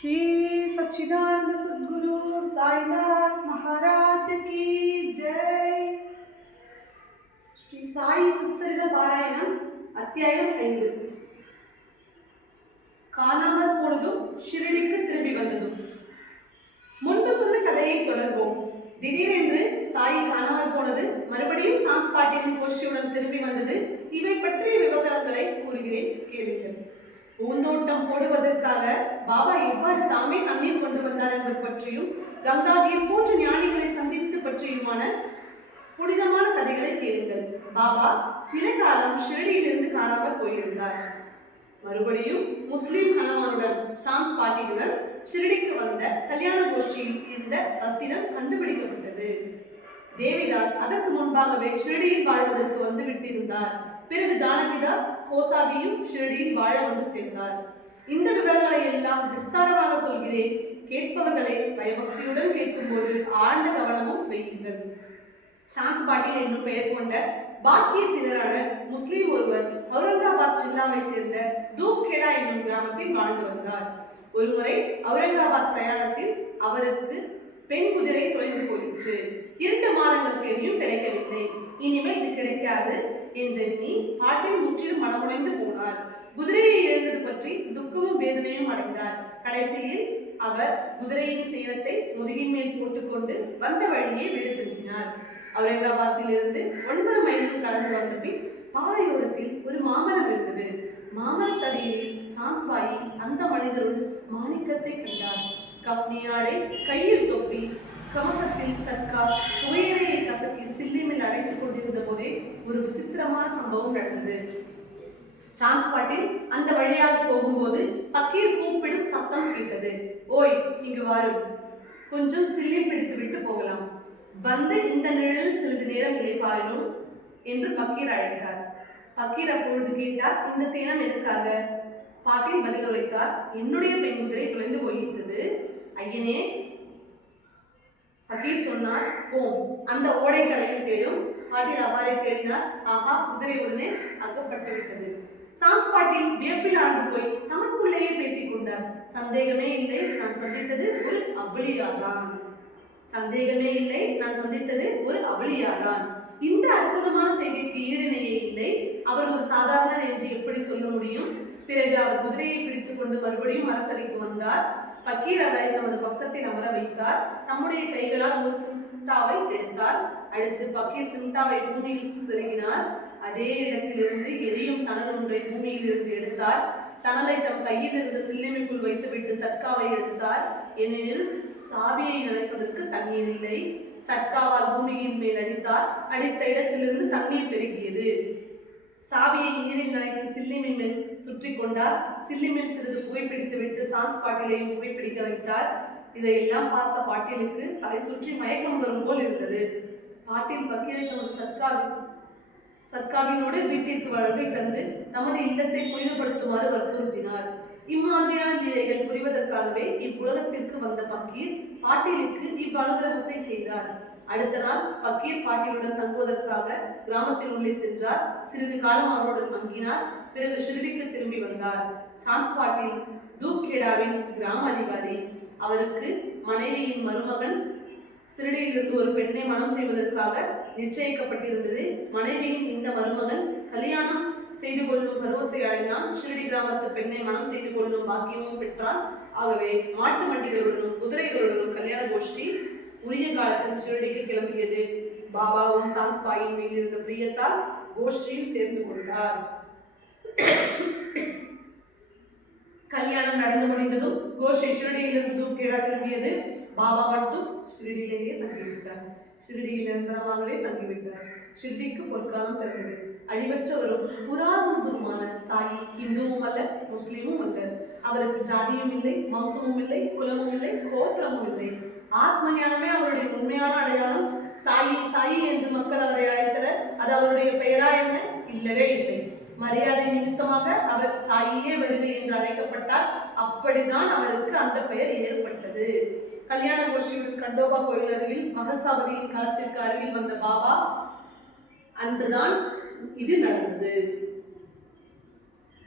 श्री सच्चिदानंद सद्गुरु साईनाथ महाराज की जय. श्री साई सुत्सरित पारायणம் அத்தியாயம் 5. காணாமல் போனதும் ஷிரடிக்கு திரும்பி வந்ததும். முன்பு சொன்ன கதையை தொடர்வோம். திடீரென்று சாயி காணாமல் போனது, மறுபடியும் சாந்த் பாட்டிலின் கோஷ்டியுடன் திரும்பி வந்தது, இவை பற்றிய விவகாரங்களை கூறுகிறேன், கேளுங்கள். பூந்தோட்டம் போடுவதற்காக பாபா எவ்வாறு தாமே தண்ணீர் கொண்டு வந்தார் என்பது பற்றியும், கங்காதீர் போன்ற ஞானிகளை சந்தித்து பற்றியுமான புனிதமான கதைகளை கேளுங்கள். பாபா சில காலம் ஷிரடியிலிருந்து காணாமல் போயிருந்தார். மறுபடியும் முஸ்லிம் கணவனுடன் சாந்த் பாட்டிலுடன் ஷிரடிக்கு வந்த கல்யாண கோஷ்டியில் இந்த ரத்தினம் கண்டுபிடிக்கப்பட்டது. தேவிதாஸ் அதற்கு முன்பாகவே ஷிரடியில் வாழ்வதற்கு வந்து விட்டிருந்தார். பிறகு ஜானகிதாஸ் கோசாவியும் ஷிரடியில் வாழ வந்து சேர்ந்தார். இந்த விவரங்களை எல்லாம் விஸ்தாரமாக சொல்கிறேன், கேட்பவர்களை பயபக்தியுடன் கேட்கும்போது ஆழ்ந்த கவனமும் வையுங்கள். சாந்த் பாட்டில் என்னும் பெயர் கொண்ட பாக்கிய சிலரான முஸ்லிம் ஒருவர் அவுரங்காபாத் ஜில்லாவை சேர்ந்த தூப்கேடா என்னும் கிராமத்தில் வாழ்ந்து வந்தார். ஒருமுறை அவுரங்காபாத் பிரயாணத்தில் அவருக்கு பெண் குதிரை தொலைந்து போயிற்று. 2 மாதங்கள் தேடியும் கிடைக்கவில்லை. இனிமேல் இது கிடைக்காது என்றெண்ணி பாட்டில் முற்றிலும் மனமுடைந்து போனார். குதிரையை இழந்தது பற்றி துக்கமும் வேதனையும் அடைந்தார். கடைசியில் அவர் குதிரையின் சேலத்தை முதுகின் மேல் போட்டுக்கொண்டு வந்த வழியே வீடு திரும்பினார். அவுரங்காபாத்தில் இருந்து 9 மைல்கள் கடந்து வந்த பின் பாதையோரத்தில் ஒரு மாமரம் இருந்தது. மாமரத்தடியில் சாந்த்பாயி அந்த மனிதருள் மாணிக்கத்தை கண்டார். கப்னியாடை, கையில் தொப்பி, கமகத்தில் சர்க்கா, புகையிலையை கசக்கி சில்லிமில் அடைத்துக் கொண்டிருந்த போதே ஒரு விசித்திரமான சம்பவம் நடந்தது. சாந்த் பாட்டில் அந்த வழியாக போகும்போது பக்கீர் கூப்பிடும் சத்தம் கேட்டது. ஓய், இங்கு வாரும், கொஞ்சம் சில்லி பிடித்து விட்டு போகலாம். வந்து இந்த நிழலில் சிறிது நேரம் இளைப்பாயினும் என்று பக்கீர் அழைத்தார். பக்கீர் அப்பொழுது கேட்டார், இந்த சேனம் எதற்காக? பாட்டில் பதில் உரைத்தார், என்னுடைய பெண் குதிரை தொலைந்து போயிட்டது ஐயனே. பக்கீர் சொன்னார், போம், அந்த ஓடை கரையில் தேடும். பாட்டில் அவ்வாறே தேடினார். ஆஹா, குதிரை உடனே அகப்பட்டு விட்டது. சாந்த் பாட்டில் வியப்பில் ஆழ்ந்து போய் தமக்குள்ளேயே பேசிக் கொண்டார். சந்தேகமே இல்லை, நான் சந்தித்தது ஒரு அபளியாதான். சந்தேகமே இல்லை, நான் சந்தித்தது ஒரு அபளியாதான். இந்த அற்புதமான செய்திக்கு ஈடிணையே இல்லை. அவர் ஒரு சாதாரணர் என்று எப்படி சொல்ல முடியும்? பிறகு அவர் குதிரையை பிடித்துக் கொண்டு மறுபடியும் மரத்தடிக்கு வந்தார். பக்கீர் அவரை தமது பக்கத்தில் அமர வைத்தார். தம்முடைய கைகளால் ஒரு சிம்டாவை எடுத்தார். அடுத்து பக்கீர் சிம்டாவை பூமியில் செருகினார். அதே இடத்திலிருந்து எரியும் தணல் ஒன்றை பூமியில் இருந்து எடுத்தார். தணலை தம் கையில் இருந்த சில்லிமைக்குள் வைத்துவிட்டு சர்க்காவை எடுத்தார். ஏனெனில் சாவியை நினைப்பதற்கு தண்ணீர் இல்லை. சர்க்காவால் பூமியின் மேல் அடித்தார். அடித்த இடத்திலிருந்து தண்ணீர் பெருகியது. சாவியை நீரில் நனைத்து சில்லிமை மேல் சுற்றி கொண்டார். சில்லிமில் சிறிது புகைப்பிடித்து விட்டு சாந்த் பாட்டிலையும் புகைப்பிடிக்க வைத்தார். இதையெல்லாம் பார்த்த பாட்டிலுக்கு அதை சுற்றி மயக்கம் வரும் போல் இருந்தது. பாட்டில் பக்கீரை தமது சர்க்காவினோடு வீட்டிற்கு வழங்கை தந்து தமது இல்லத்தை புனிதப்படுத்துமாறு வற்புறுத்தினார். இம்மாதிரியான லீலைகள் புரிவதற்காகவே இவ்வுலகத்திற்கு வந்த பக்கீர் பாட்டிலுக்கு இவ்வனுகிரகத்தை செய்தார். அடுத்த நாள் பக்கீர் பாட்டிலுடன் தங்குவதற்காக கிராமத்தில் உள்ளே சென்றார். சிறிது காலம் அவருடன் தங்கினார். பிறகு ஷிரடிக்கு திரும்பி வந்தார். சாந்த் பாட்டில் தூப்கேடாவின் கிராம அதிகாரி. அவருக்கு மனைவியின் மருமகன் ஷிரடியிலிருந்து ஒரு பெண்ணை மனம் செய்வதற்காக நிச்சயிக்கப்பட்டிருந்தது. மனைவியின் இந்த மருமகன் கல்யாணம் செய்து கொள்ளும் பருவத்தை அடைந்தான். ஷிரடி கிராமத்து பெண்ணை மனம் செய்து கொள்ளும் பாக்கியமும் பெற்றான். ஆகவே மாட்டு வண்டிகளுடனும் குதிரைகளுடனும் கல்யாண கோஷ்டி உரிய காலத்தில் ஷிரடிக்கு கிளம்பியது. பாபாவும் சாந்த் பாயின் மீது இருந்த பிரியத்தால் கோஷ்டியில் சேர்ந்து கொண்டார். கல்யாணம் நடந்து முடிந்ததும் கோஷ்டி ஷிரடியிலிருந்து தூப்கேடா திரும்பியது. பாபா மட்டும் ஷிரடியிலேயே தங்கிவிட்டார். ஷிரடியில் நிரந்தரமாகவே தங்கிவிட்டார். ஷிரடிக்கு பொற்காலம் பிறந்தது. அழிவற்றவரும் புராதனதுமான சாயி ஹிந்துவும் அல்ல, முஸ்லீமும் அல்ல. அவருக்கு ஜாதியும் இல்லை, வம்சமும் இல்லை, குலமும் இல்லை, கோத்திரமும் இல்லை. ஆத்ம ஞானமே அவருடைய உண்மையான அடையாளம். சாயி சாயி என்று மக்கள் அவரை அழைத்தனர். அது அவருடைய பெயரா என்ன? இல்லவே இல்லை. மரியாதை நிமித்தமாக அவர் சாயியே வருக என்று அழைக்கப்பட்டார். அப்படிதான் அவருக்கு அந்த பெயர் ஏற்பட்டது. கல்யாண கோஷ்டியுடன் கண்டோபா கோயில் அருகில் மகள்சாபதியின் களத்திற்கு அருகில் வந்த பாபா அன்றுதான் இது நடந்தது.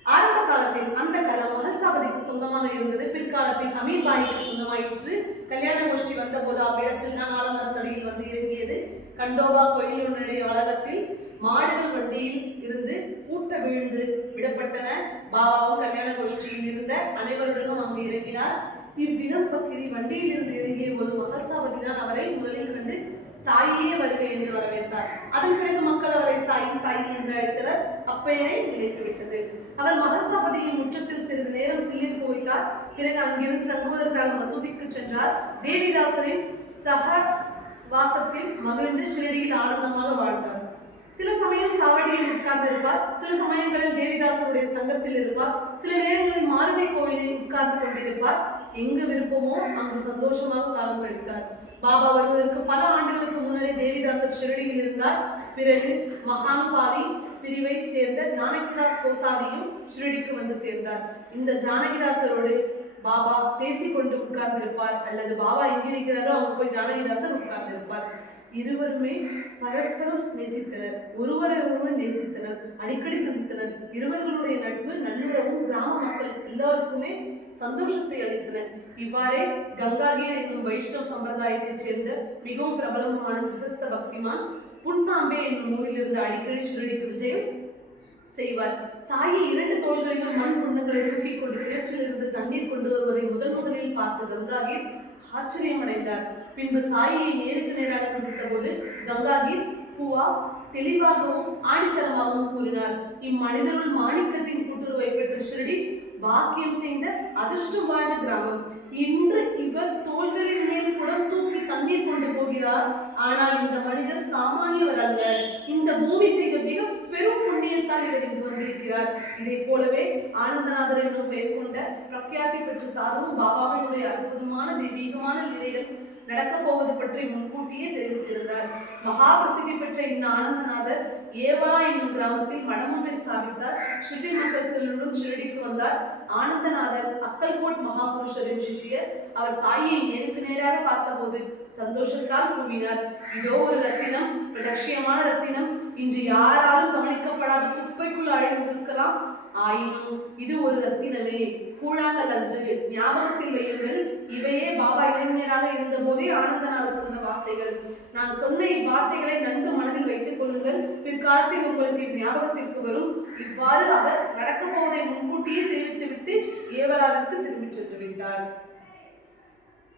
ஆரம்ப காலத்தில் அந்த களம் மகள்சாபதிக்கு சொந்தமாக இருந்தது. பிற்காலத்தில் அமீர்பாய்க்கு சொந்தமாயிற்று. கல்யாண கோஷ்டி வந்தபோது அவ்விடத்தில் தான் ஆலமரத்தடியில் வந்து இறங்கியது. கண்டோபா கோயிலுடைய வளாகத்தில் மாடுகள் வண்டியில் இருந்து பூட்ட விழுந்து விடப்பட்டன. பாபாவும் கல்யாண கோஷ்டியில் இருந்த அனைவருடனும் அங்கு இறங்கினார். இவ்விடம் பக்கிரி வண்டியில் இருந்து இறங்கிய போது மகள்சாபதி தான் அவரை முதலில் கண்டு சாயியே வருகை என்று வரவேற்றார். அதன் பிறகு மக்கள் அவரை சாயி சாயி என்று அழைத்தனர். அப்பெயரை நினைத்து விட்டது. அவர் மகள்சாபதியின் முற்றத்தில் சிறிது நேரம் சில்லில் போய்த்தார். பிறகு அங்கிருந்து தங்குவதற்காக மசூதிக்கு சென்றார். தேவிதாசரின் சக வாசத்தில் மகிழ்ந்து ஷிரடியில் ஆனந்தமாக வாழ்ந்தார். சில சமயம் சாவடியில் உட்கார்ந்து இருப்பார். சில சமயங்களில் தேவிதாசருடைய சங்கத்தில் இருப்பார். சில நேரங்களில் மாருதி கோவிலில் உட்கார்ந்து கொண்டிருப்பார். எங்கு விருப்பமோ அங்கு சந்தோஷமாக காலம் கழித்தார். பாபா வருவதற்கு பல ஆண்டுகளுக்கு முன்னரே தேவிதாசர் ஷிரடியில் இருந்தார். பிறகு மகானுபாவி பிரிவை சேர்ந்த ஜானகிதாஸ் கோசாவியும் ஷிரடிக்கு வந்து சேர்ந்தார். இந்த ஜானகிதாசரோடு பாபா பேசிக்கொண்டு உட்கார்ந்திருப்பார், அல்லது பாபா எங்கிருக்கிறாரோ அவங்க போய் ஜானகிதாசர் உட்கார்ந்திருப்பார். இருவருமே பரஸ்பரம் நேசித்தனர், ஒருவரை ஒருவர் நேசித்தனர், அடிக்கடி சந்தித்தனர். இருவர்களுடைய நட்பு நல்லுறவும் கிராம மக்கள் எல்லோருக்குமே சந்தோஷத்தை அளித்தனர். இவ்வாறே கங்காகீர் என்னும் வைஷ்ணவ சம்பிரதாயத்தைச் சேர்ந்த மிகவும் பிரபலமான கிறிஸ்த பக்திமான் புன்தாம்பே என்னும் ஊரிலிருந்து அடிக்கடி ஷிரடிக்கு விஜயம் செய்வார். சாயி 2 தோள்களிலும் மண் குண்டங்களை தூக்கிக் கொண்டு கிணற்றிலிருந்து தண்ணீர் கொண்டு வருவதை முதலில் பார்த்த கங்காகீர் ஆச்சரியமடைந்தார். பின்பு சாயியை நேருக்கு நேராக சந்தித்த போது கங்காகீர் பூவா தெளிவாகவும் ஆணித்தரமாகவும் கூறினார். இம்மனிதருள் மாணிக்கத்தின் கூட்டுறவை பெற்ற ஷிரடி பாக்கியம் செய்த அதிர்ஷ்டம் வாய்ந்த கிராமம். இன்று இவர் தோள்களின் மேல் குடம் தூக்கி தண்ணீர் கொண்டு போகிறார். ஆனால் இந்த மனிதர் சாமானியவர் அல்ல. இந்த பூமி செய்த மிக பெரும் புண்ணியத்தால் இவர் இங்கு வந்திருக்கிறார். இதை போலவே ஆனந்தநாதர் என்னும் பெயர் கொண்ட பிரக்யாதி பெற்ற சாதவும் பாபாவினுடைய அற்புதமான தெய்வீகமான நிலைகள் நடக்கப் போவது பற்றி முன்கூட்டியே தெரிவித்திருந்தார். மகா பிரசித்தி பெற்ற இந்த ஆனந்தநாதர் ஏவலா என்னும் கிராமத்தில் மடமொன்றை ஸ்தாபித்தார். ஷிரடி மக்கள் செல்லுடன் ஷிரடிக்கு வந்தார். ஆனந்தநாதர் அக்கல்கோட் மகாபுருஷரின் சிஷியர். அவர் சாயியை நேருக்கு நேராக பார்த்தபோது சந்தோஷத்தால் கூவினார், இதோ ஒரு ரத்தினம், பிரதட்சியமான ரத்தினம், இன்று யாராலும் கவனிக்கப்படாத குப்பைக்குள் அழிந்திருக்கலாம். ஆயினும் இது ஒரு ரத்தினமே, கூழாங்கல் அன்று, ஞாபகத்தில் வையுங்கள். இவையே பாபா இளைஞராக இருந்த போதே ஆனந்தநாதர் சொன்ன வார்த்தைகள். நான் சொன்ன இவ்வார்த்தைகளை நன்கு மனதில் வைத்துக் கொள்ளுங்கள். பிற்காலத்தில் உங்களுக்கு இது ஞாபகத்திற்கு வரும். இவ்வாறு அவர் நடக்கப் போவதை முன்கூட்டியே தெரிவித்துவிட்டு ஏவலாவிற்கு திரும்பி சென்று விட்டார்.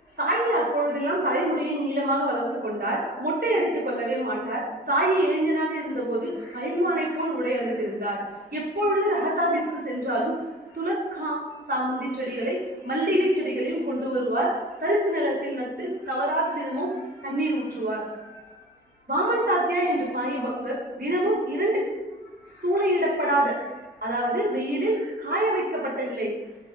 சாயி அப்பொழுதெல்லாம் தலைமுடியை நீளமாக வளர்த்து கொண்டார். மொட்டை அடித்துக் கொள்ளவே மாட்டார். சாயி இளைஞனாக இருந்தபோது பயிர்மானை போல் உடை அணிந்திருந்தார். எப்பொழுது ரஹதாவிற்கு சென்றாலும் துலக்கா சாமந்தி செடிகளை மல்லிகை செடிகளையும் கொண்டு வருவார். தரிசு நிலத்தில் நட்டு தவறாத தினமும் தண்ணீர் ஊற்றுவார். வாமன் தாத்தியா என்ற சாயி பக்தர் தினமும் 2 சூளையிடப்படாத, அதாவது வெயிலில் காய வைக்கப்பட்டவில்லை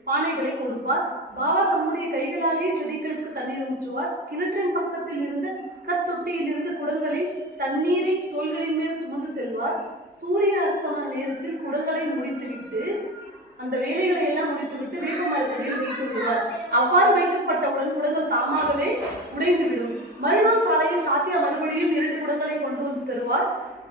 பானைகளை கொடுப்பார். பாபா தம்முடைய கைகளாலேயே செடிகளுக்கு தண்ணீர் ஊற்றுவார். கிணற்றின் பக்கத்தில் இருந்து கத்தொட்டியில் இருந்து குடங்களில் தண்ணீரை தோள்களின் மேல் சுமந்து செல்வார். சூரிய அஸ்தமன நேரத்தில் குடங்களை முடித்துவிட்டு, அந்த வேலைகளை எல்லாம் முடித்துவிட்டு வேப்ப மரத்தடியில் வைத்து விடுவார். அவ்வாறு வைக்கப்பட்டவுடன் குடங்கள் தாமாகவே உடைந்துவிடும். மறுநாள் காலையில் சாத்தியா மறுபடியும் 2 குடங்களை கொண்டு வந்து தருவார்.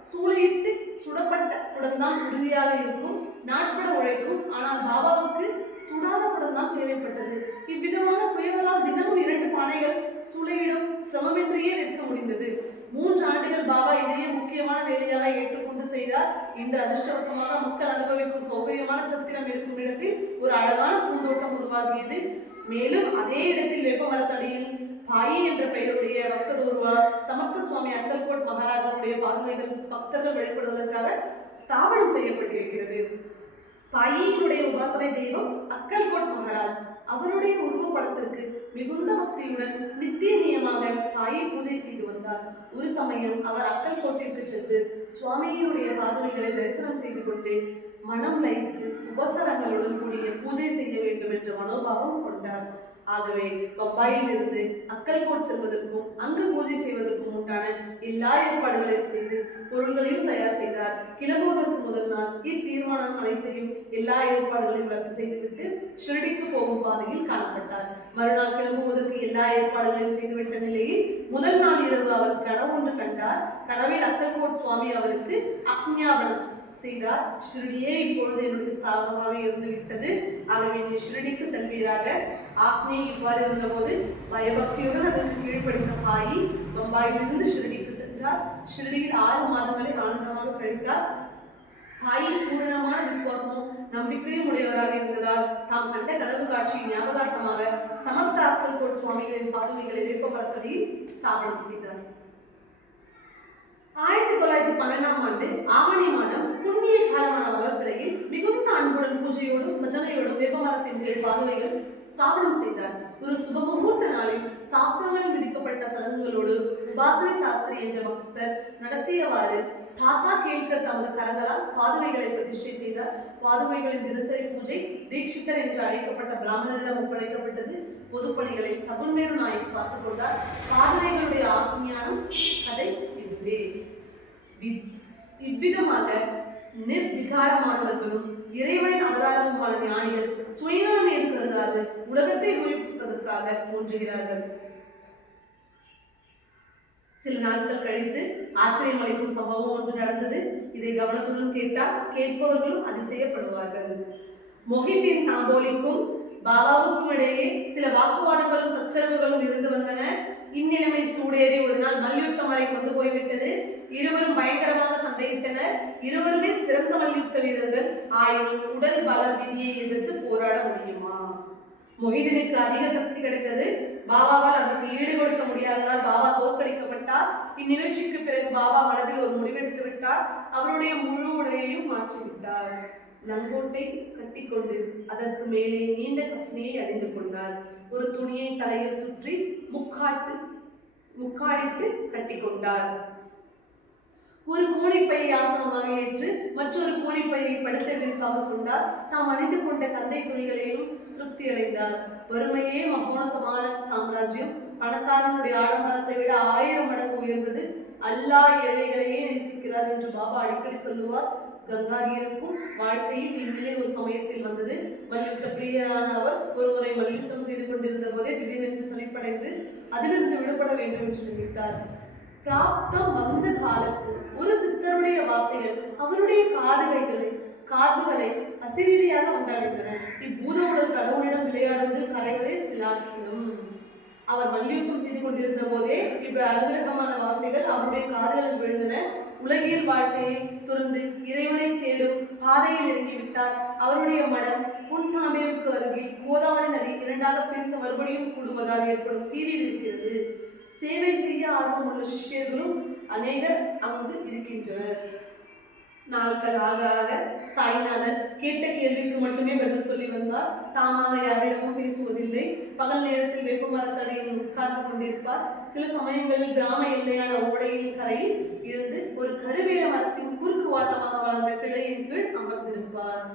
சூளையிட்டு சுடப்பட்ட குடம்தான் உறுதியாக இருக்கும், நாட்பட உழைக்கும். ஆனால் பாபாவுக்கு சுடாத குடம் தான் தேவைப்பட்டது. இவ்விதமான குயவரால் தினமும் 2 பானைகள் சூளையிடம் சிரமமின்றியே விற்க முடிந்தது. 3 ஆண்டுகள் பாபா இதையே முக்கியமான வேலையாக ஏற்றுக்கொண்டு செய்தார். இன்று அதிர்ஷ்டவசமாக மக்கள் அனுபவிக்கும் சௌகரியமான சத்திரம் இருக்கும் இடத்தில் ஒரு அழகான பூந்தோட்டம் உருவாகியது. மேலும் அதே இடத்தில் வேப்ப மரத்தடியில் பாயி என்ற பெயருடைய பக்தர் ஒருவர் சமர்த்த சுவாமி அக்கல்கோட் மகாராஜனுடைய பாதுகைகள் பக்தர்கள் வழிபடுவதற்காக ஸ்தாபனம் செய்யப்பட்டிருக்கிறது. பாயினுடைய உபாசனை தெய்வம் அக்கல்கோட் மகாராஜ். அவருடைய உருவப்படத்திற்கு மிகுந்த பக்தியுடன் நித்திய நியமாக பாயை பூஜை செய்து வந்தார். ஒரு சமயம் அவர் அக்கல்கோட்டிற்கு சென்று சுவாமியினுடைய பாதுகைகளை தரிசனம் செய்து கொண்டு மனம் லயித்து உபசரங்களுடன் கூடிய பூஜை செய்ய வேண்டும் என்ற மனோபாவம் கொண்டார். ஆகவே பம்பாயிலிருந்து அக்கல்கோட் செல்வதற்கும் அங்கு பூஜை செய்வதற்கும் உண்டான எல்லா ஏற்பாடுகளையும் செய்து பொருள்களையும் தயார் செய்தார். கிளம்புவதற்கு முதல் நாள் இத்தீர்மானம் அனைத்தையும் எல்லா ஏற்பாடுகளையும் ரத்து செய்துவிட்டு ஷிரடிக்கு போகும் பாதையில் காணப்பட்டார். மறுநாள் கிளம்புவதற்கு எல்லா ஏற்பாடுகளையும் செய்துவிட்ட நிலையில் முதல் நாள் இரவு அவர் கனவு ஒன்று கண்டார். கனவில் அக்கல்கோட் சுவாமி அவருக்கு அக்ஞாபனம் செய்தார். ஷிரடியே இப்பொழுது என்னுடைய ஸ்தாபனமாக இருந்து விட்டது. ஆகவே நீ ஷிரடிக்கு செல்வீராக. ஆக்ஞை இவ்வாறு இருந்தபோது பயபக்தியுடன் அதற்கு கீழ்ப்படிந்த பாயி பம்பாயிலிருந்து ஷிரடிக்கு சென்றார். ஷிரடியில் 6 மாதங்களை ஆனந்தமாக கழித்தார். தாயின் பூரணமான விசுவாசமும் நம்பிக்கையும் உடையவராக இருந்ததால் தாம் கண்ட கனவு காட்சியின் ஞாபகார்த்தமாக சமர்த்த அக்கல்கோட் சுவாமிகளின் பாதுகைகளை வேப்பமரத்தடியில் ஸ்தாபனம் செய்தார். 1912ஆம் ஆண்டு ஆவணி மாதம் புண்ணிய காலமான வளர்பிறையில் மிகுந்த அன்புடன் பூஜையோடும் பஜனையோடும் வேப்பமரத்தின் கீழ் பாதுகைகள் ஸ்தாபனம் செய்தார். ஒரு சுப முகூர்த்த நாளில் சாஸ்திரங்களில் விதிக்கப்பட்ட சடங்குகளோடு உபாசனை சாஸ்திரி என்ற பக்தர் நடத்தியவாறு தாத்தா கேல்கர் தமது கரங்களால் பாதுகைகளை பிரதிஷ்டை செய்தார். பாதுகைகளின் தினசரி பூஜை தீட்சிதர் என்று அழைக்கப்பட்ட பிராமணரிடம் ஒப்படைக்கப்பட்டது. பொதுப்பணிகளை சகுன்மேரு நாயக் பார்த்துக் கொண்டார். பாதுகைகளுடைய ஆத்மியானம் கதை இதுவே. இவ்விதமாக நிர்விகாரமானவர்களும் இறைவனின் அவதாரமுமான ஞானிகள் சுயநலம் ஏது கருதாது உலகத்தை உயிர்ப்பிப்பதற்காக தோன்றுகிறார்கள். சில நாட்கள் கழித்து ஆச்சரியம் அளிக்கும் சம்பவம் ஒன்று நடந்தது. இதை கவனத்துடன் கேட்டால் கேட்பவர்களும் அதிசயப்படுவார்கள். மொஹிதீன் தாம்போலிக்கும் பாபாவுக்கும் இடையே சில வாக்குவாதங்களும் சச்சரவுகளும் இருந்து வந்தன. இந்நிலைமை சூடேறி ஒரு நாள் மல்யுத்தம் வரை கொண்டு போய்விட்டது. இருவரும் பயங்கரமாக சண்டையிட்டனர். இருவருமே சிறந்த மல்யுத்த வீரர்கள். ஆயினும் உடல் பல விதியை எதிர்த்து போராட முடியுமா? மொஹிதீனுக்கு அதிக சக்தி கிடைத்தது. பாபாவால் அதற்கு ஈடு கொடுக்க முடியாததால் பாபா தோற்கடிக்கப்பட்டார். இந்நிகழ்ச்சிக்கு பிறகு பாபா மனதில் ஒரு முடிவெடுத்து விட்டார். அவருடைய முழு உடையையும் மாற்றிவிட்டார். லங்கோட்டை கட்டிக்கொண்டு அதற்கு மேலே நீண்ட கஃனியை அணிந்து கொண்டார். ஒரு துணியை தலையில் சுற்றி முக்காடிட்டு கட்டிக்கொண்டார். ஒரு கூலிப்பையை ஆசனமாக ஏற்று மற்றொரு கூலிப்பையை படுக்கைக்காக கொண்டார். தாம் அணிந்து கொண்ட கந்தை துணிகளையும் திருப்தி அடைந்தார். வறுமையே மகோனதமான சாம்ராஜ்யம். பணக்காரனுடைய ஆடம்பரத்தை விட 1000 மடங்கு உயர்ந்தது. அல்லாஹ் ஏழைகளையே நேசிக்கிறார் என்று பாபா அடிக்கடி சொல்லுவார். கங்காரியருக்கும் வாழ்க்கையில் இந்நிலை ஒரு சமயத்தில் வந்தது. மல்யுத்த பிரியரான அவர் ஒருமுறை மல்யுத்தம் செய்து கொண்டிருந்த போதே திடீரென்று சலிப்படைந்து அதிலிருந்து விடுபட வேண்டும் என்று நினைத்தார். பிராப்தம் வந்த காலத்து ஒரு சித்தருடைய வார்த்தைகள் அவருடைய காதுகளை அசிரீதியாக வந்தடைந்தன. இப்பூத உடல் கடவுளிடம் விளையாடுவது கரைவதே சிலாக்கியம். அவர் மல்யுத்தம் செய்து கொண்டிருந்த போதே அனுகிரகமான வார்த்தைகள் அவருடைய காதுகளில் விழுந்தன. உலகியல் வாழ்க்கையை துறந்து இறைவனை தேடும் பாதையில் இறங்கிவிட்டார். அவருடைய மனம் புன்தாம்பேவுக்கு அருகில் கோதாவரி நதி 2ஆக பிரிந்து மறுபடியும் கூடுவதால் ஏற்படும் தீவில் இருக்கிறது. சேவை செய்ய ஆர்வம் உள்ள சிஷ்யர்களும் அநேகர் அங்கு இருக்கின்றனர். நாட்கள் ஆக ஆக சாய்நாதர் கேட்ட கேள்விக்கு மட்டுமே பதில் சொல்லி வந்தார். தாமாக யாரிடமும் பேசுவதில்லை. பகல் நேரத்தில் வேப்பமரத்தடியில் உட்கார்ந்து கொண்டிருப்பார். சில சமயங்களில் கிராம எல்லையான ஓடையின் கரையில் இருந்து ஒரு கருவேல மரத்தின் குறுக்கு வாட்டமாக வளர்ந்த கிளையின் கீழ் அமர்ந்திருப்பார்.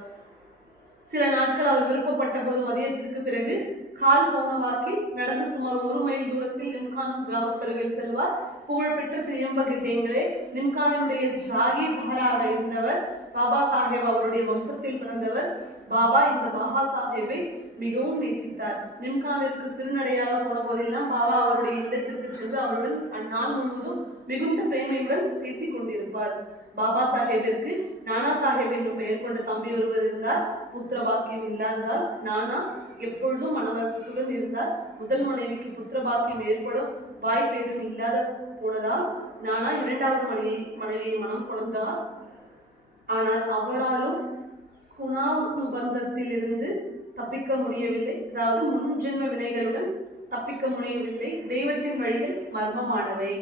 சில நாட்கள் அவர் விருப்பப்பட்ட போது மதியத்திற்கு பிறகு கால் போன வாக்கில் நடந்து சுமார் 1 மைல் தூரத்தில் நிம்கான் கிராமத்தருகில் செல்வார். புகழ்பெற்ற திரியம்பகிட்டேங்களே நிம்கானுடைய ஜாகீர்தாராக இருந்தவர். பாபா சாஹேப் அவருடைய வம்சத்தில் பிறந்தவர். பாபா இந்த பாபா சாஹேபை மிகவும் நேசித்தார். நிம்கானிற்கு சிறுநடையாக போன போதெல்லாம் பாபா அவருடைய இல்லத்திற்கு சென்று அவருடன் அந்நாள் முழுவதும் மிகுந்த பிரேமையுடன் பேசிக் கொண்டிருப்பார். பாபா சாஹேபிற்கு நானா சாஹேப் என்று பெயர் கொண்ட தம்பி ஒருவர் இருந்தார். புத்திர பாக்கியம் இல்லாததால் நானா எப்பொழுதும் மனவருத்தத்துடன் இருந்தார். முதல் மனைவிக்கு புத்திர பாக்கியம் ஏற்படும் வாய்ப்பு ஏதும் இல்லாத போனதால் நானா 2வது மனைவியை மனம் கொண்டார். ஆனால் அவராலும் குணானுபந்தத்தில் இருந்து தப்பிக்க முடியவில்லை. அதாவது முன்ஜென்ம வினைகளுடன் தப்பிக்க முடியவில்லை. தெய்வத்தின் வழிகள் மர்மமானவை.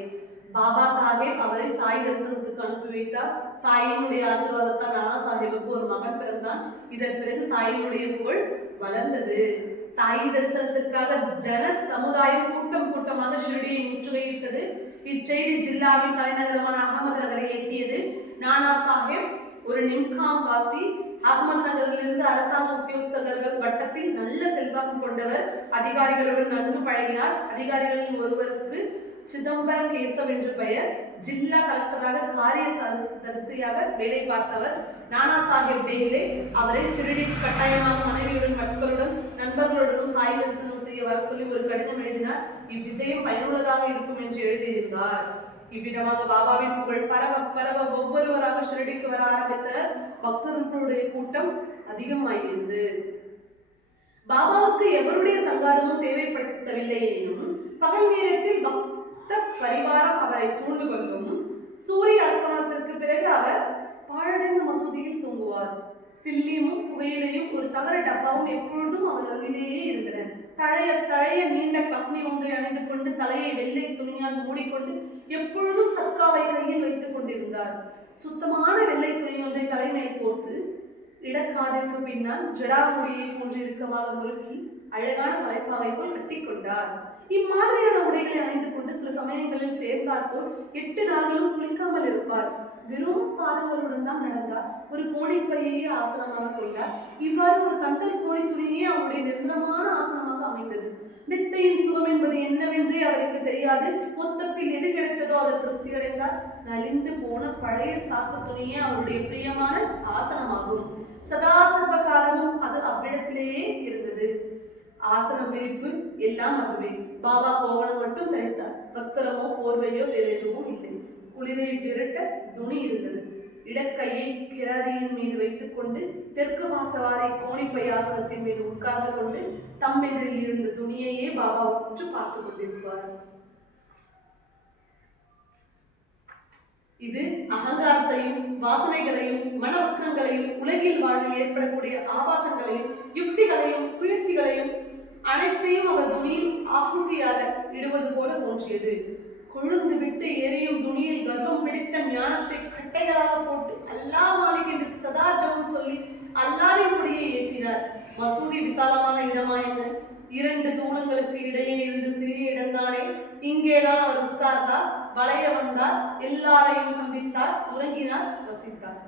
பாபா சாஹேப் அவரை சாய் தரிசனத்துக்கு அனுப்பி வைத்தார். சாயினுடைய ஆசீர்வாதத்தால் நானா சாஹேபுக்கு ஒரு மகன் பிறந்தான். இதன் பிறகு சாயினுடைய புகழ் வளர்ந்தது. சாயி தரிசனத்திற்காக ஜன சமுதாயம் கூட்டமாக ஷிரடியை முற்றுகையிட்டது. இச்செய்தி ஜில்லாவின் தலைநகரமான அகமது நகரை எட்டியது. நானா சாஹேப் ஒரு நிம்காம் வாசி. அகமது நகரிலிருந்து அரசாங்க உத்தியோகஸ்தர்கள் வட்டத்தில் நல்ல செல்வாக்கு கொண்டவர். அதிகாரிகளுடன் நன்கு பழகினார். அதிகாரிகளில் ஒருவருக்கு சிதம்பரம் கேசவ் என்று பெயர். ஜில்லா கலெக்டராக காரிய தரிசியாக வேலை பார்த்தவர். நானா சாஹேப் டேங்லே அவரை ஷிரடிக்கு கட்டாயமாக மனைவியுடன் மக்களுடன் நண்பர்களுடனும் சாய் தரிசனம் செய்ய வர சொல்லி ஒரு கடிதம் எழுதினார். இவ்விஜயம் பயனுள்ளதாக இருக்கும் என்று எழுதியிருந்தார். இவ்விதமாக பாபாவின் புகழ் பரவ ஒவ்வொருவராக ஷிரடிக்கு வர ஆரம்பித்தனர். பக்தர்களுடைய கூட்டம் அதிகமாகிறது. பாபாவுக்கு எவருடைய சங்காரமும் தேவைப்படவில்லை எனினும் பகல் நேரத்தில் பக்த பரிவாரம் அவரை சூழ்ந்து கொள்ளும். சூரிய அஸ்தமனத்திற்கு பிறகு அவர் பாழடைந்த மசூதியில் தூங்குவார். சில்லியும் புகையிலையும் ஒரு தகர டப்பாவும் எப்பொழுதும் அவர் அருகிலேயே இருந்தன. தழைய நீண்ட கஃப்னி ஒன்றை அணிந்து கொண்டு தலையை வெள்ளை துணியால் மூடிக்கொண்டு எப்பொழுதும் சர்க்காவை கையில் வைத்துக் கொண்டிருந்தார். சுத்தமான வெள்ளை துணி ஒன்றை தலைமையை கோர்த்து இடக்காதிற்கு பின்னால் ஜடாமுடியை போன்று இருக்கமாக முறுக்கி அழகான தலைப்பாவை போல் கட்டி கொண்டார். இம்மாதிரியான உடைகளை அணிந்து கொண்டு சில சமயங்களில் சேர்ந்தாற்போல் 8 நாட்களும் குளிக்காமல் இருப்பார். வெறும் பாதங்களுடன் தான் நடந்தார். ஒரு கோணிப்பையே ஆசனமாக கொண்டார். இவ்வாறு ஒரு கந்தல் கோணி துணியே அவருடைய நிரந்தரமான ஆசனமாக அமைந்தது. மெத்தையின் சுகம் என்பது என்னவென்றே அவருக்கு தெரியாது. மொத்தத்தில் எது கிடைத்ததோ அவர் திருப்தி அடைந்தார். நலிந்து போன பழைய சாக்கு துணியே அவருடைய பிரியமான ஆசனமாகும். சதா சர்வ காலமும் அது அவ்விடத்திலேயே இருந்தது. ஆசன விரிப்பு எல்லாம் அதுவே. பாபா கோவணம் மட்டும் தரித்தார். வஸ்திரமோ போர்வையோ வேறு எதுவும் இல்லை. குளிரை விரட்ட துணி இருந்தது. இடக்கையை கிராதியின் மீது வைத்துக் கொண்டு தெற்கு பார்த்தவாறே கோணிப்பை ஆசனத்தின் மீது உட்கார்ந்து கொண்டு தம் எதிரில் இருந்த துணியையே பாபா உற்று பார்த்து கொண்டிருப்பார். இது அகங்காரத்தையும் வாசனைகளையும் மனவக்கங்களையும் உலகில் வாழ்வில் ஏற்படக்கூடிய ஆபாசங்களையும் யுக்திகளையும் குயுக்திகளையும் அனைத்தையும் அவர் துணியில் ஆகுதியாக இடுவது போல தோன்றியது. கொழுந்து விட்டு எரியும் துணியில் கர்ப்பம் பிடித்த ஞானத்தை கட்டைகளாக போட்டு அல்லா மாலிக் என்று சதா ஜபம் சொல்லி அல்லாவின் கொடியை ஏற்றினார். மசூதி விசாலமான இடமா என்ன? 2 தூணங்களுக்கு இடையே இருந்து சிறிய இடம்தானே. இங்கேதான் அவர் உட்கார்ந்தார், வளைய வந்தார், எல்லாரையும் சந்தித்தார், உறங்கினார், வசித்தார்.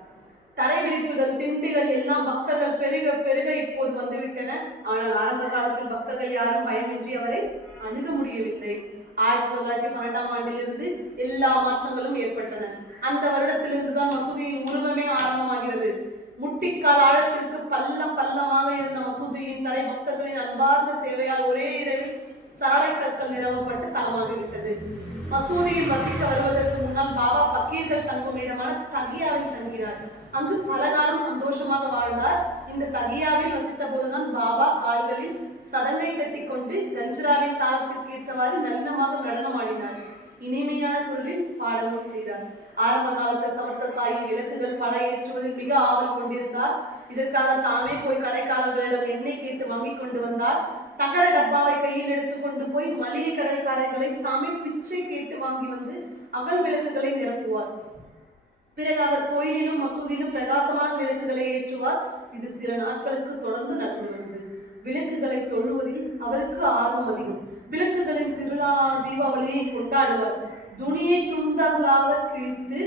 தரை விரிப்புகள் திண்டுகள் எல்லாம் பக்தர்கள் பெருக பெருக இப்போது வந்துவிட்டன. ஆனால் ஆரம்ப காலத்தில் பக்தர்கள் யாரும் பயமின்றி அவரை அணுக முடியவில்லை. 1912ஆம் ஆண்டிலிருந்து எல்லா மாற்றங்களும் ஏற்பட்டன. அந்த வருடத்திலிருந்து தான் மசூதியின் உருவமே ஆரம்பமாகிறது. முட்டிக்கால் ஆழத்திற்கு பள்ளம் பள்ளமாக இருந்த மசூதியின் தரை பக்தர்களின் அன்பார்ந்த சேவையால் ஒரே இரவில் சரளை கற்கள் நிரவப்பட்டு தளமாகிவிட்டது. மசூதியில் வசிக்க வருவதற்கு முன்னால் பாபா பக்கீர்கள் தங்கும் இடமான தகியாவில் தங்கினார். அங்கு பல காலம் சந்தோஷமாக வாழ்ந்தார். இந்த தகியாவில் வசித்த போதுதான் பாபா கால்களில் சதங்கை கட்டி கொண்டு கஞ்சராவின் தாளத்திற்கு ஏற்றவாறு நல்லமாக நடனமாடினார். இனிமையான குரலில் பாடலும் செய்தார். ஆரம்ப காலத்தில் சமர்த்த சாயி விளக்குகள் பல ஏற்றுவதில் மிக ஆவல் கொண்டிருந்தார். இதற்காக தாமே போய் கடைக்காரர்களிடம் எண்ணெய் கேட்டு வாங்கி கொண்டு வந்தார். தகர டப்பாவை கையில் எடுத்துக்கொண்டு போய் மளிகை கடைக்காரர்களை தாமே பிச்சை கேட்டு வாங்கி வந்து அகல் விளக்குகளை நிரப்புவார். பிறகு அவர் கோயிலிலும் மசூதியிலும் பிரகாசமான விளக்குகளை ஏற்றுவார். இது சில நாட்களுக்கு தொடர்ந்து நடந்து வந்தது. விளக்குகளை தொழுவதில் அவருக்கு ஆர்வம் அதிகம். விளக்குகளின் திருநாளான தீபாவளியை கொண்டாடுவார். துணியை துண்டங்களாக கிழித்து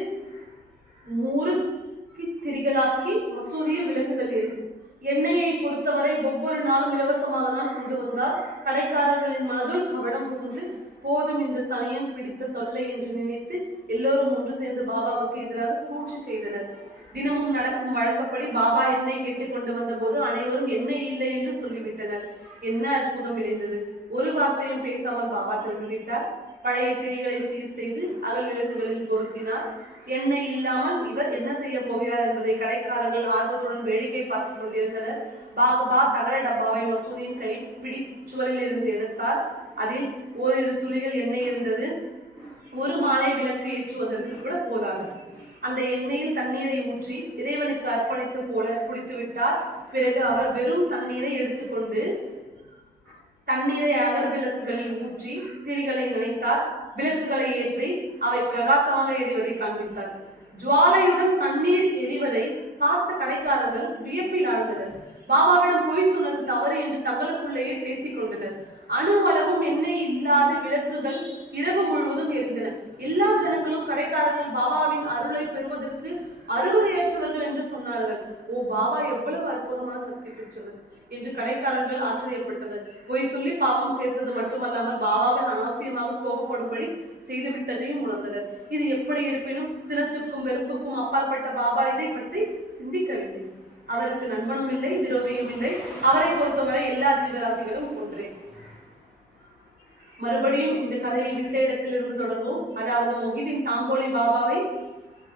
முறுக்கி திரிகளாக்கி மசூதியில் விளக்குகள் இருக்கும். எண்ணெயை பொறுத்தவரை ஒவ்வொரு நாளும் இலவசமாக தான் கொண்டு வந்தார். கடைக்காரர்களின் மனதுள் கவனம் புகுந்து போதும் இந்த சனியன் பிடித்த தொல்லை என்று நினைத்து எல்லோரும் ஒன்று சேர்ந்து பாபாவுக்கு எதிராக சூழ்ச்சி செய்தனர். தினமும் நடக்கும் வழக்கப்படி பாபா எண்ணெய் கேட்டுக் கொண்டு வந்த போது அனைவரும் எண்ணெய் இல்லை என்று சொல்லிவிட்டனர். என்ன அற்புதம் விளைந்தது! ஒரு வார்த்தையும் பேசாமல் பாபா திரும்பிவிட்டார். பழைய திரிகளை சீர் செய்து அகல் விளக்குகளில் பொருத்தினார். எண்ணெய் இல்லாமல் இவர் என்ன செய்ய போகிறார் என்பதை கடைக்காரர்கள் ஆர்வத்துடன் வேடிக்கை பார்த்துக் கொண்டிருந்தனர். பாபா தகர டப்பாவை மசூதியின் கைப்பிடி சுவரில் இருந்து எடுத்தார். அதில் ஓரிரு துளிகள் எண்ணெய் இருந்தது. ஒரு மாலை விளக்கு ஏற்றுவதற்கு கூட போதாது. அந்த எண்ணெயில் தண்ணீரை ஊற்றி இறைவனுக்கு அர்ப்பணித்து போல குடித்து விட்டார். பிறகு அவர் வெறும் தண்ணீரை எடுத்துக்கொண்டு தண்ணீரை அகல் விளக்குகளில் ஊற்றி திரிகளை நினைத்தார். விளக்குகளை ஏற்றி அவை பிரகாசமாக எரிவதை காண்பித்தார். ஜுவாலையுடன் தண்ணீர் எரிவதை பார்த்த கடைக்காரர்கள் வியப்பில் ஆழ்ந்தனர். பாபாவிடம் பொய் சொன்னது தவறு என்று தங்களுக்குள்ளேயே பேசிக் கொண்டனர். அணுவளவும் எண்ணெய் இல்லாத விளக்குகள் இரவு முழுவதும் எரிந்தன. எல்லா ஜனங்களும் கடைக்காரர்கள் பாபாவின் அருளை பெறுவதற்கு அருகதையற்றவர்கள் என்று சொன்னார்கள். ஓ, பாபா எவ்வளவு அற்புதமான சக்தி பெற்றவர் என்று கடைக்காரர்கள் ஆச்சரியப்பட்டனர். பொய் சொல்லி பாவம் சேர்த்தது மட்டுமல்லாமல் பாபாவை அனாவசியமாக கோபப்படும்படி செய்துவிட்டதையும் உணர்ந்தனர். இது எப்படி இருப்பினும் சினத்துக்கும் வெறுப்புக்கும் அப்பாற்பட்ட பாபா இதை பற்றி சிந்திக்கவில்லை. அவருக்கு நண்பனும் இல்லை, விரோதியும் இல்லை. அவரை பொறுத்தவரை எல்லா ஜீவராசிகளும் ஒன்றே. மறுபடியும் இந்த கதையை விட்ட இடத்திலிருந்து தொடர்வோம். அதாவது மொஹிதீன் தாம்போலி பாபாவை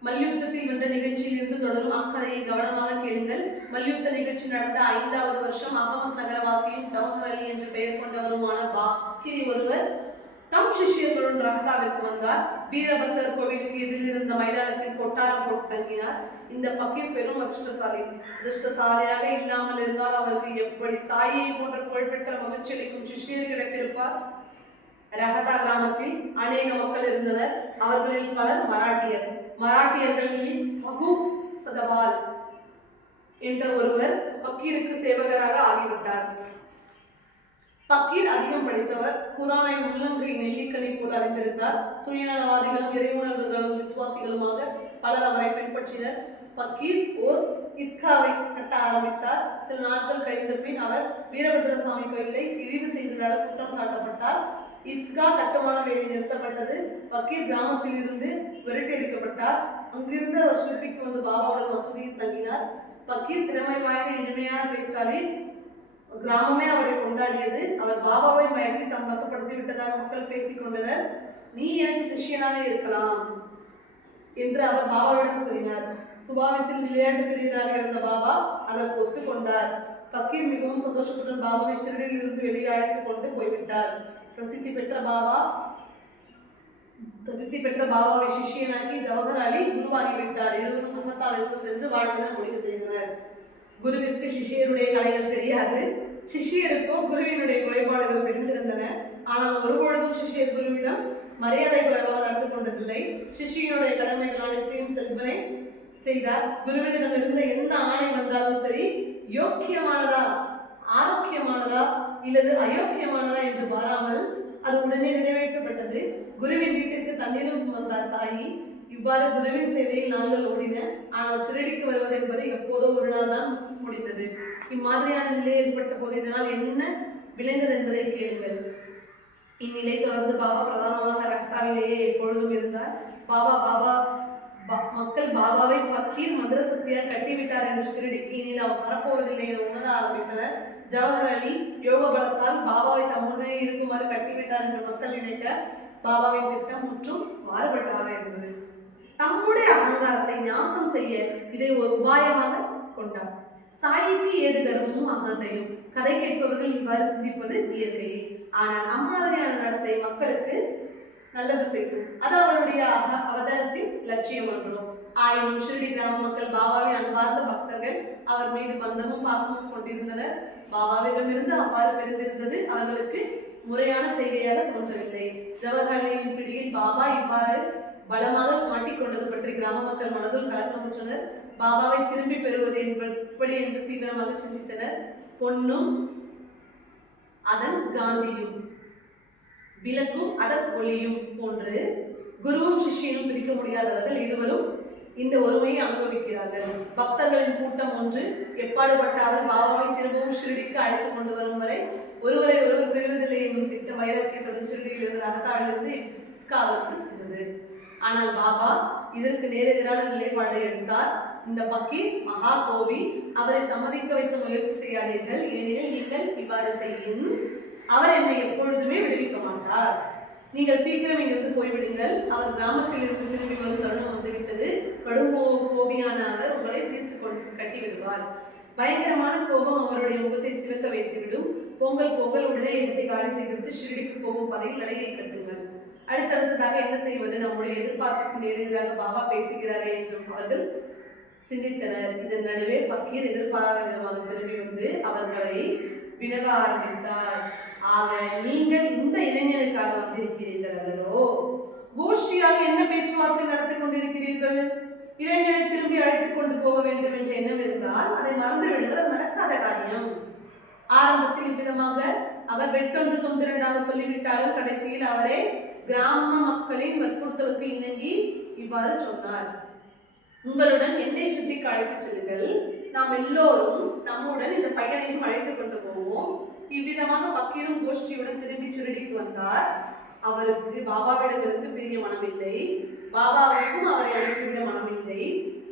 மல்யுத்தத்தில் வென்ற நிகழ்ச்சியில் இருந்து தொடரும் அக்கதையை கவனமாக கேளுங்கள். மல்யுத்த நிகழ்ச்சி நடந்த 5வது வருஷம் அகமது நகரவாசியும் ஜவஹர் அலி என்ற பெயர் கொண்டவருமான பாக்கிரி ஒருவர் தம் சிஷ்யர்களுடன் ரஹதாவிற்கு வந்தார். வீரபத்தர் கோவிலுக்கு எதிரில் இருந்த மைதானத்தில் கொட்டாரம் போட்டு தங்கினார். இந்த பக்கீர் பெரும் அதிர்ஷ்டசாலியாக இல்லாமல் இருந்தால் அவருக்கு எப்படி சாயை போன்ற புகழ்பெற்ற மகிழ்ச்சி அளிக்கும் சிஷ்யர் கிடைத்திருப்பார். ரஹதா கிராமத்தில் அநேக மக்கள் இருந்தனர். அவர்களில் பலர் மராட்டியர்களில் பகு சதவால் என்ற ஒருவர் பக்கீருக்கு சேவகராக ஆகிவிட்டார். பக்கீர் அதிகம் படித்தவர். குரானை உள்ளங்கை நெல்லிக்கனி போல் அறிந்திருந்தார். சுயநலவாதிகளும் இறைவுணர்வுகளும் விசுவாசிகளுமாக பலர் அவரை பின்பற்றினர். பக்கீர் ஓர் இத்காவை கட்ட ஆரம்பித்தார். சில நாட்கள் கழிந்த பின் அவர் வீரபத்ரசாமி கோயிலை இழிவு செய்ததாக குற்றம் சாட்டப்பட்டார். இத்கா கட்டுமான வேலை நிறுத்தப்பட்டது. பக்கீர் கிராமத்தில் இருந்து விரட்டியடிக்கப்பட்டார். அங்கிருந்து அவர் ஷிர்டிக்கு வந்து பாபாவுடன் மசூதியில் தங்கினார். பக்கீர் திறமை வாய்ந்த இனிமையான பேச்சாளி. கிராமமே அவரை கொண்டாடியது. அவர் பாபாவை மயக்கி தம் வசப்படுத்தி விட்டதாக மக்கள் பேசிக் கொண்டனர். நீ எனக்கு சிஷ்யனாக இருக்கலாம் என்று அவர் பாபாவிடம் கூறினார். சுபாவத்தில் விளையாட்டு பிரியராக இருந்த பாபா அதற்கு ஒத்துக்கொண்டார். பக்கீர் மிகவும் சந்தோஷத்துடன் பாபாவை ஷிரடியில் இருந்து வெளியே அழைத்துக் கொண்டு போய்விட்டார். பிரசித்தி பெற்ற பாபாவை சிஷ்யனாக்கி ஜவஹர் அலி குருவாகிவிட்டார். இருவரும் கல்கத்தாவிற்கு சென்று வாழ்வதை முடிவு செய்தனர். குருவிற்கு சிஷ்யருடைய கலைகள் தெரியாது. சிஷ்யருக்கோ குருவினுடைய குறைபாடுகள் தெரிந்திருந்தன. ஆனால் ஒருபொழுதும் சிஷ்யர் குருவிடம் மரியாதை குறைவாக நடந்து கொண்டதில்லை. சிஷ்யனுடைய கடமைகள் அனைத்தையும் செல்வனை செய்தார். குருவினிடம் இருந்த எந்த ஆணை வந்தாலும் சரி, யோக்கியமானதா ஆரோக்கியமானதா இல்லது அயோக்கியமானதா என்று பாராமல் அது உடனே நிறைவேற்றப்பட்டது. குருவின் வீட்டிற்கு தண்ணீரும் சுமந்தார் சாயி. இவ்வாறு குருவின் சேவையில் நாள்கள் ஓடின. ஆனால் ஷிரடிக்கு வருவது என்பது எப்போதோ ஒரு நாள் தான் முடிந்தது. இம்மாதிரியான நிலை ஏற்பட்ட போது இதனால் என்ன விளைந்தது என்பதை கேளுங்கள். இந்நிலை தொடர்ந்து பாபா பிரதானமாக ரஹ்தாவிலேயே எப்பொழுதும் இருந்தார். மக்கள் பாபாவை பக்கீர் மந்திர சக்தியால் கட்டிவிட்டார் என்று ஷிரடிக்கு இனியில் அவர் வரப்போவதில்லை என உணர ஆரம்பித்தனர். ஜவஹர் அலி யோக பலத்தால் பாபாவை தம்முடனே இருக்குமாறு கட்டிவிட்டார் என்று மக்கள் நினைக்க பாபாவின் திட்டம் முற்றும் மாறுபட்டதாக இருந்தது. தம்முடைய அகங்காரத்தை நாசம் செய்ய இதை ஒரு உபாயமாக கொண்டார். சாயிக்கு ஏது கர்வமும் அகந்தையும். கதை கேட்பவர்கள் இவ்வாறு சிந்திப்பது இயற்கையே. ஆனால் அம்மாதிரியான நடத்தை மக்களுக்கு நல்லது செய்யும். அது அவருடைய அவதாரத்தின் லட்சியம் என்றும். ஆயினும் ஷிரடி கிராம மக்கள் பாபாவின் அன்பார்ந்த பக்தர்கள். அவர் மீது பந்தமும் பாசமும் கொண்டிருந்தனர். பாபாவிடமிருந்து அவ்வாறு பிரிந்திருந்தது அவர்களுக்கு முறையான செய்கையாக தோன்றவில்லை. ஜவஹர் அலியின் பிடியில் பாபா இவ்வாறு பலமாக மாட்டிக்கொண்டது பற்றி கிராம மக்கள் மனதுள் கலக்கமுற்றனர். பாபாவை திரும்பி பெறுவது எப்படி என்று தீவிரமாக சிந்தித்தனர். பொன்னும் அதன் காந்தியும் விளக்கும் அதன் ஒளியும் போன்று குருவும் சிஷ்யனும் பிரிக்க முடியாதவர்கள் இருவரும் இந்த ஒருமையை அனுபவிக்கிறார்கள். பக்தர்களின் கூட்டம் ஒன்று எப்பாடுபட்டாவது பாபாவை திரும்பவும் ஷிரடிக்கு அழைத்து கொண்டு வரும் வரை ஒருவரை ஒருவர் பெறுவதில்லை என்னும் திட்ட வைராக்கியத்துடன் ஷிரடியில் இருந்து ரஹதாவிலிருந்து இத்காவிற்கு சென்றது. ஆனால் பாபா இதற்கு நேரெதிரான நிலைப்பாட்டை எடுத்தார். இந்த பக்கீர் மகா கோவி, அவரை சம்மதிக்க வைக்க முயற்சி செய்யாதீர்கள். ஏனெனில் நீங்கள் இவ்வாறு செய்யும் அவர் என்னை எப்பொழுதுமே விடுவிக்க மாட்டார். நீங்கள் சீக்கிரம் இங்கிருந்து போய்விடுங்கள். அவர் கிராமத்தில் இருந்து திரும்பி வரும் தருணம் வந்துவிட்டது. கடும் கோபியான அவர் உங்களை தீர்த்து கொண்டு கட்டிவிடுவார். பயங்கரமான கோபம் அவருடைய முகத்தை சிவக்க வைத்துவிடும். பொங்கல் உடனே இடத்தை காலி செய்துவிட்டு ஷிரடிக்கு போகும் பாதையில் நடையை கட்டுங்கள். அடுத்தடுத்ததாக என்ன செய்வது? நம்முடைய எதிர்பார்ப்புக்கு நேரெதிராக பாபா பேசுகிறாரே என்றும் அவர்கள் சிந்தித்தனர். இதன் நடுவே பக்கீர் எதிர்பாராத விதமாக திரும்பி வந்து அவர்களை வினவ ஆரம்பித்தார். ஆக நீங்கள் இந்த இளைஞனுக்காக வந்திருக்கிறீர்கள் அல்லவோ? கோஷ்டியாக என்ன பேச்சுவார்த்தை நடத்தி கொண்டிருக்கிறீர்கள்? இளைஞனை திரும்பி அழைத்துக் கொண்டு போக வேண்டும் என்ற எண்ணம் இருந்தால் அதை மறந்து விடுங்கள். அது நடக்காத காரியம். ஆரம்பத்தில் இவ்விதமாக அவர் வெட்டொன்று தொந்திரண்டாக சொல்லிவிட்டாலும் கடைசியில் அவரே கிராம மக்களின் வற்புறுத்தலுக்கு இணங்கி இவ்வாறு சொன்னார். உங்களுடன் என்னை ஷிரடிக்கு அழைத்துச் செல்லுங்கள். நாம் எல்லோரும் நம்முடன் இந்த பையனையும் அழைத்துக் கொண்டு போவோம். இவ்விதமாக பக்கீரும் கோஷ்டியுடன் திரும்பி ஷிரடிக்கு வந்தார். அவருக்கு பாபாவிடமிருந்து பிரிய மனமில்லை. பாபாவுக்கும் அவரை அழைத்துவிட மனமில்லை.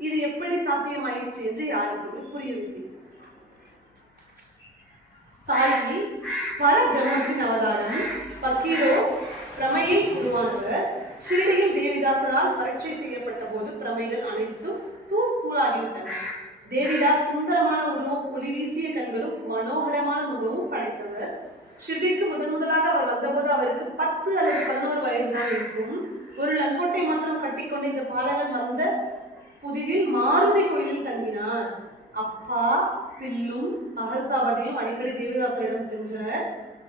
இது எப்படி சாத்தியமாயிற்று என்று யாருக்குமே புரியவில்லை. சாயி பரபிரம்மத்தின் அவதாரம். பக்கீரோ பிரமையை உருவானவர். ஷிரடியில் தேவிதாசனால் பரீட்சை செய்யப்பட்ட போது பிரமைகள் அனைத்தும் தூளாகிவிட்டன. தேவிதாஸ் சுந்தரமான உருவம், ஒளி வீசிய கண்களும் மனோகரமான முகமும் படைத்தவர். ஷிரடிக்கு முதலாக அவர் வந்தபோது அவருக்கு 10 அல்லது 11 வயது தான் இருக்கும். ஒரு லங்கோட்டை மாத்திரம் கட்டிக்கொண்டு இந்த பாலகன் வந்த புதிதில் மாருதி கோயிலில் தங்கினார். அப்பா, பில்லும் அகல்சாவதியும் அடிக்கடி தேவிதாசரிடம் சென்றனர்.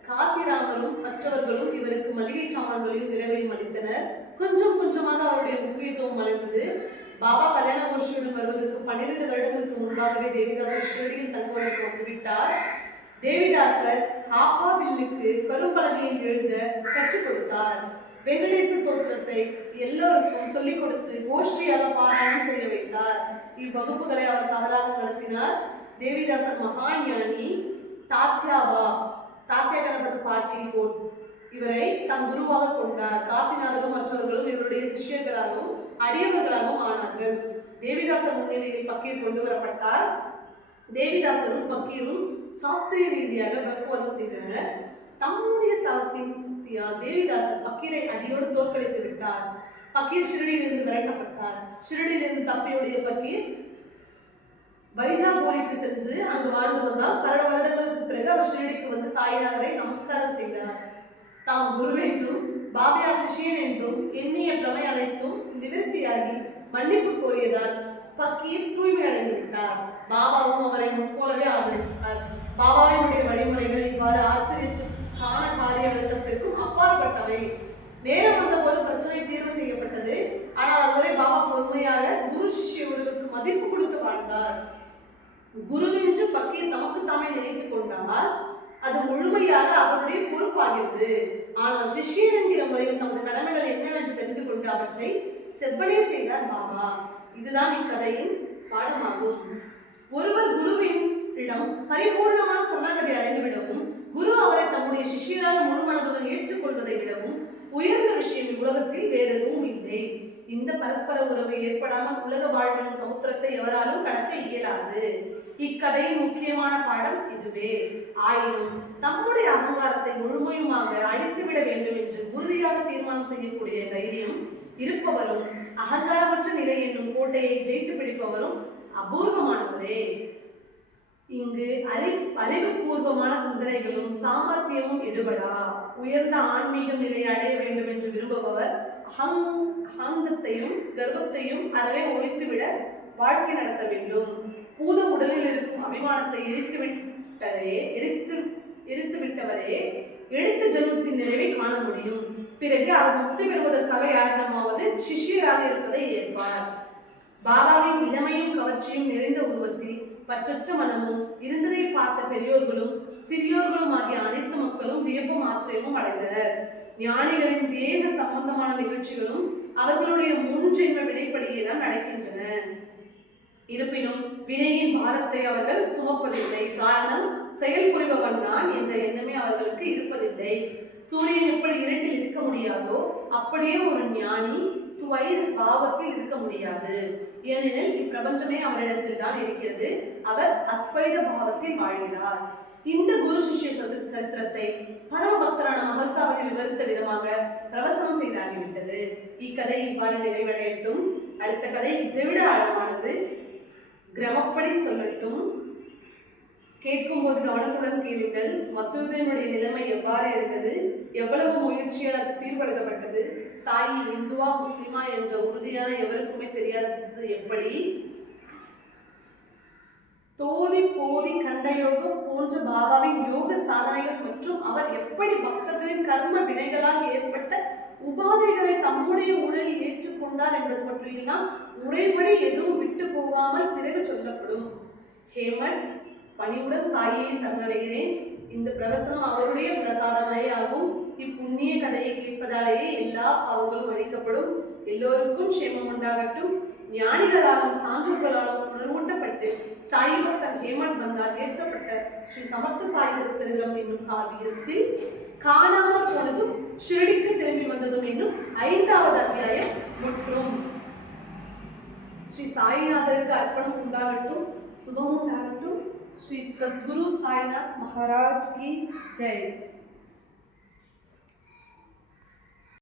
காசிராமரும் மற்றவர்களும் இவருக்கு மளிகை சாமான்களையும் விரைவில் அளித்தனர். கொஞ்சம் கொஞ்சமாக அவருடைய முக்கியத்துவம் வளர்ந்தது. பாபா கல்யாண கோஷியுடன் வருவதற்கு 12 வருடங்களுக்கு முன்பாகவே தேவிதாசர் ஷிரடியில் தங்குவதற்கு வந்துவிட்டார். தேவிதாசர் ஆப்பா பில்லுக்கு கரும்பலகையில் எழுத கற்றுக் கொடுத்தார். வெங்கடேச தோற்றத்தை எல்லோருக்கும் சொல்லிக் கொடுத்து கோஷ்டியாக பாராயணம் செய்ய வைத்தார். இவ்வகுப்புகளை அவர் தவறாக நடத்தினார். தேவிதாசர் மகாஞானி தாத்யா கணபதி பாட்டில் இவரை தம் குருவாக கொண்டார். காசிநாதரும் மற்றவர்களும் இவருடைய சிஷ்யர்களாகவும் அடியவர்களாகவும் ஆனார்கள். தேவிதாசர் முன்னிலையில் பக்கீர் கொண்டு வரப்பட்டார். தேவிதாசரும் பக்கீரும் சாஸ்திரிய ரீதியாக பக்குவதம் செய்தனர். தம்முடைய தவத்தின் சக்தியால் தேவிதாசர் பக்கீரை அடியோடு தோற்கடித்து விட்டார். பக்கீர் ஷிரடியிலிருந்து விரட்டப்பட்டார். ஷிரடியிலிருந்து தப்பியுடைய பக்கீர் வைஜாபூரிக்கு சென்று அங்கு வாழ்ந்து வந்தால். பல வருடங்களுக்கு பிறகு அவர் ஷிரடிக்கு வந்து சாய்நாதரை நமஸ்காரம் செய்தார். தாம் குருவென்றும் பாபியா சிஷியன் என்றும் எண்ணிய பிரமை அனைத்தும் நிவர்த்தியாகி மன்னிப்பு கோரியதால் பக்கீர் தூய்மை அடைந்துவிட்டார். பாபாவும் அவரை முன்போலவே ஆதரித்தார். பாபாவினுடைய வழிமுறைகள் இவ்வாறு ஆச்சரியச்சு காண காரிய விளக்கத்திற்கும் அப்பாற்பட்டவை. நேரம் வந்தபோது பிரச்சனை தீர்வு செய்யப்பட்டது. ஆனால் அதுவரை பாபா பொறுமையாக குரு சிஷ்ய உறவுக்கு மதிப்பு கொடுத்து வாழ்ந்தார். குருவென்று பக்கீர் தமக்கு தாமே நினைத்துக் கொண்டார். அது முழுமையாக அவருடைய பொறுப்பாகிறது. ஆனால் சிஷ்யன் என்கிற முறையில் தமது கடமைகள் என்னவென்று தெரிந்து கொண்டு அவற்றை செவ்வனே செய்தார் பாபா. இதுதான் இக்கதையின் பாடமாகும். ஒருவர் குருவின் இடம் பரிபூர்ணமான சரணாகதி அடைந்துவிடவும், குரு அவரை தம்முடைய சிஷ்யராக முழு மனதுடன் ஏற்றுக்கொள்வதை விடவும் உயர்ந்த விஷயம் உலகத்தில் வேறு எதுவும் இல்லை. இந்த பரஸ்பர உறவு ஏற்படாமல் உலக வாழ்வின் சமுத்திரத்தை எவராலும் கடக்க இயலாது. இக்கதையின் முக்கியமான பாடம் இதுவே. ஆயினும் தம்முடைய அகங்காரத்தை முழுமையுமாக அழித்துவிட வேண்டும் என்று உறுதியாக தீர்மானம் செய்யக்கூடிய தைரியம் இருப்பவரும், அகங்காரமற்ற நிலை என்னும் கோட்டையை ஜெயித்து பிடிப்பவரும் அபூர்வமானவரே. இங்கு அறிவுபூர்வமான சிந்தனைகளும் சாமர்த்தியமும் எடுபடா. உயர்ந்த ஆன்மீக நிலையை அடைய வேண்டும் என்று விரும்புபவர் அகங்கத்தையும் கர்வத்தையும் அறவே ஒழித்துவிட வாழ்க்கை நடத்த வேண்டும். பூத உடலில் இருக்கும் அபிமானத்தை எரித்து விட்டவரே எடுத்த ஜென்மத்தின் நிறைவை காண முடியும். பிறகு அவர் முக்தி பெறுவதற்காக யாரிடமாவது சிஷ்யராக இருப்பதை ஏற்பார். பாபாவின் இளமையும் கவர்ச்சியும் நிறைந்த உருவத்தில் பற்றற்ற மனமும் இருந்ததை பார்த்த பெரியோர்களும் சிறியோர்களும் ஆகிய அனைத்து மக்களும் வியப்பும் ஆச்சரியமும் அடைந்தனர். ஞானிகளின் தேக சம்பந்தமான நிகழ்ச்சிகளும் அவர்களுடைய முன்ஜென்ம வினைப்படியே தான் நடக்கின்றன. இருப்பினும் வினையின் பாரத்தை அவர்கள் சுமப்பதில்லை. காரணம், செயல் புரிபவன் நான் என்ற எண்ணமே அவர்களுக்கு இருப்பதில்லை. சூரியன் எப்படி இருட்டில் இருக்க முடியாதோ அப்படியே ஒரு ஞானி துவைத பாவத்தில் இருக்க முடியாது. ஏனெனில் இப்பிரபஞ்சமே அவரிடத்தில் தான் இருக்கிறது. அவர் அத்வைத பாவத்தில் வாழ்கிறார். இந்த குரு சிஷ்ய சரித்திரத்தை பரம பக்தரான மகள்சாவதி விவரித்த விதமாக பிரவசனம் செய்தாகிவிட்டது. இக்கதை இவ்வாறு நிறைவடையட்டும். அடுத்த கதை இதைவிட ஆழமானது. கிரமப்படி சொல்லட்டும். கேட்கும்போது கவனத்துடன் கேளுங்கள். மசூதியினுடைய நிலைமை எவ்வாறு இருந்தது, எவ்வளவு முயற்சியால் அது சீர்படுத்தப்பட்டது, சாயி இந்துவா முஸ்லிமா என்ற உறுதியான எவருக்குமே தெரியாதது எப்படி, தோதி போதி கண்டயோகம் போன்ற பாபாவின் யோக சாதனைகள் மற்றும் அவர் எப்படி பக்தர்களின் கர்ம வினைகளால் ஏற்பட்ட உபாதைகளை தம்முடைய உடலில் ஏற்றுக்கொண்டார் என்பது பற்றியெல்லாம் முறைப்படி எதுவும் விட்டு போகாமல் பிறகு சொல்லப்படும். ஹேமன், பணிவுடன் சாயியை சரணடைகிறேன். இந்த பிரவசனம் அவருடைய பிரசாதமே ஆகும். இப்புண்ணிய கதையை கேட்பதாலேயே எல்லா பாவங்களும் அழிக்கப்படும். எல்லோருக்கும் க்ஷேமம் உண்டாகட்டும். ஞானிகளாலும் சான்றோர்களாலும் உணர்வூட்டப்பட்டு சாயி பக்தர் ஹேமன் வந்தால் ஏற்றப்பட்ட ஸ்ரீ சமர்த்த சாய் சரித்திரம் என்னும் காவியத்தில் காணாமல் போனதும் ஷிரடிக்கு திரும்பி வந்ததும் என்னும் 5வது அத்தியாயம் மற்றும் ஸ்ரீ சாய்நாதருக்கு அர்ப்பணம் உண்டாகட்டும். சுபம் உண்டாகட்டும். श्री सद्गुरु साईनाथ महाराज की जय।